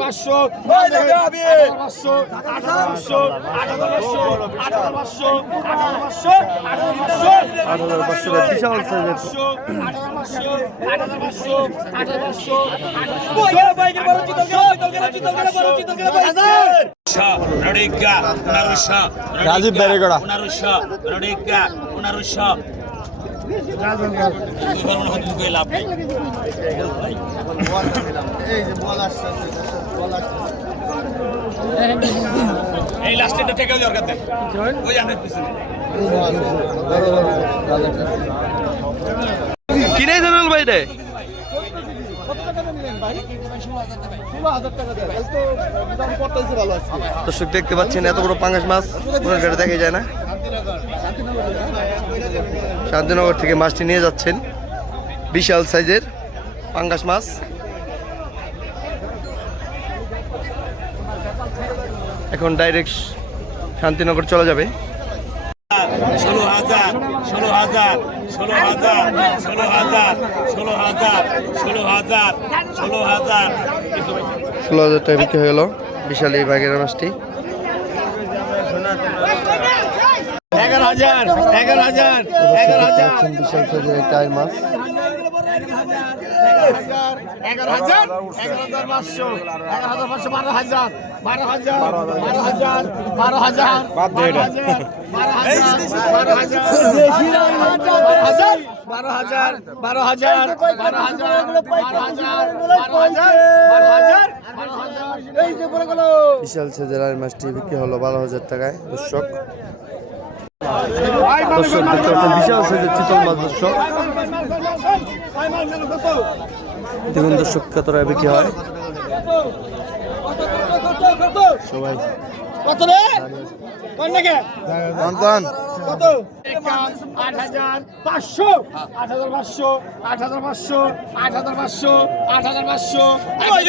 পাঁচশো আট হাজার পাঁচশো আট হাজার পাঁচশো আট হাজার পাঁচশো আট হাজার পাঁচশো আট হাজার পাঁচশো আট হাজার পাঁচশো আট রাজীব বেড়েগড়া উনারুষ উনারুষ দরকার ওই পিছনে। কিনে জানাল ভাই রে? দর্শক দেখতে পাচ্ছেন এত বড় পাঙ্গাস মাছ কোনো জায়গায় দেখা যায় না। শান্তিনগর থেকে মাছটি নিয়ে যাচ্ছেন। বিশাল সাইজের পাঙ্গাস মাছ। এখন ডাইরেক্ট শান্তিনগর চলে যাবে। ষোলো হাজার ষোলো হাজার ষোলো হাজার ষোলো হাজার ষোলো হাজার ষোলো হাজার ষোলো হাজার। ষোলো হাজার টাকা বিক্রি হয়ে গেল। বিশাল এই বাগের মাছটি। হাজার এগারো হাজার এগারো হাজার বিশাল সাইজের একটা মাছ এগারো হাজার এগারো হাজার পাঁচশো এগারো হাজার পাঁচশো বারো হাজার বারো হাজার বারো হাজার বারো হাজার বারো হাজার বারো হাজার বারো হাজার বারো হাজার বারো হাজার বারো হাজার বারো হাজার বারো হাজার বিশাল মাছটি বিক্রি হলো বারো হাজার টাকায় দর্শক দর্শক দেখতে পাচ্ছেন বিশাল সাইজের চিতল মাছ দর্শক দেখুন দর্শক কত টাকা বিক্রি হয় সবাই কত রে কোন নাকি কন কত আট হাজার পাঁচশো আট হাজার পাঁচশো আট হাজার পাঁচশো আট হাজার পাঁচশো আট হাজার পাঁচশো আট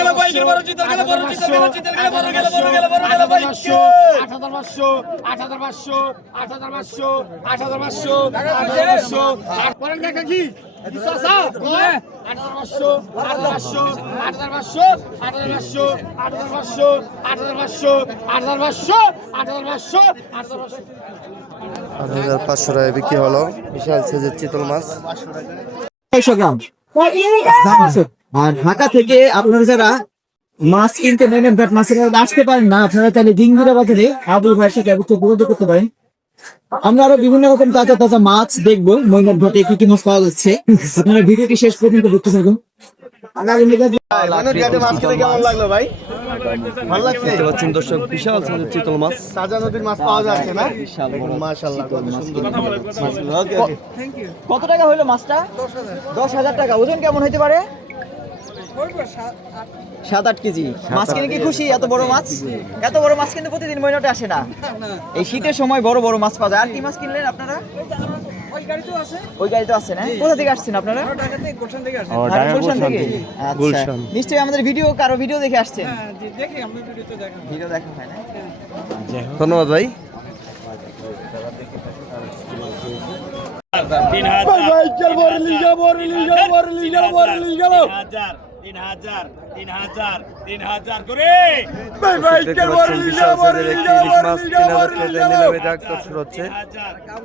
হাজার পাঁচশো আট হাজার পাঁচশো আট হাজার পাঁচশো আট হাজার পাঁচশো আট হাজার পাঁচশো আট হাজার পাঁচশো আট করেন দেখা কি আট হাজার পাঁচশো টাকা বিক্রি হলো বিশাল সাইজের চিতল মাছ ছয়শো গ্রাম ঢাকা থেকে আপনারা যারা মাছ কিনতে নেবেন বাট মাছের আসতে পারেন না। আপনারা তাহলে ডিঙ্গুরা বাজারে আবুল ভাইয়ের সাথে একটু যোগাযোগ করতে পারেন। আমরা আরও বিভিন্ন রকম তাজা তাজা মাছ দেখব। ঘাটে কি কি মাছ পাওয়া যাচ্ছে। আপনারা ভিডিওটি শেষ পর্যন্ত দেখতে থাকুন। কেমন লাগল ভাই? ভালো লাগছে? দেখতে পাচ্ছেন দর্শক বিশাল চিতল মাছ। তাজা নদীর মাছ পাওয়া যাচ্ছে না? কত টাকা হলো মাছটা? দশ হাজার টাকা। ওজন কেমন হইতে পারে? সাত আট কেজি। মাছ কিনে কি খুশি? এত বড় মাছ? এত বড় মাছ কিন্তু প্রতিদিন ময়নাটে আসে না। এই শীতের সময় বড় বড় মাছ পাওয়া যায়। আর কি মাছ কিনলেন আপনারা? ওই গাড়ি তো আছে না? কোথা থেকে আসছেন আপনারা? গুলশান থেকে। গুলশান। নিশ্চয়ই আমাদের ভিডিও কারও ভিডিও দেখে আসছেন? ভিডিও দেখা হয়। না? ধন্যবাদ ভাই। তিন হাজার। তিন হাজার তিন হাজার তিন হাজার করে তিন হাজার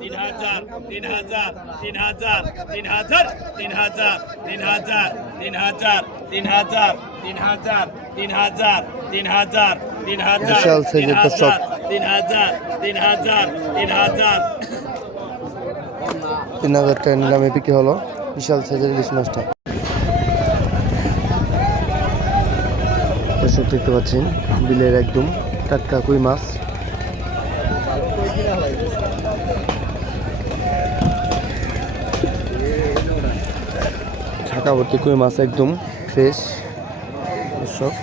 তিন হাজার তিন হাজার তিন হাজার তিন হাজার তিন হাজার তিন হাজার তিন হাজার তিন হাজার তিন হাজার তিন হাজার তিন হাজার তিন হাজার বিশাল তিন হাজার তিন হাজার তিন হাজার তিন হাজার টাকা নিলামে বিক্রি হলো বিশাল সাইজের ইলিশ মাছটা মাছ দেখতে পাচ্ছেন বিলের একদম টাটকা কই মাছ। ঢাকাভর্তি কই মাছ একদম ফ্রেশ দর্শক।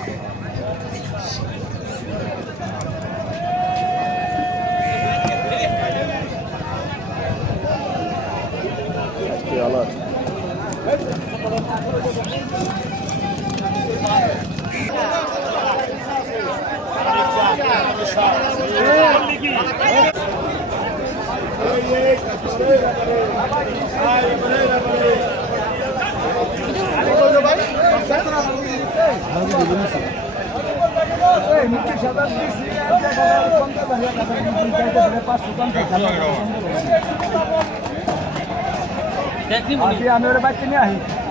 ওর বাচ্চা নিয়ে আসি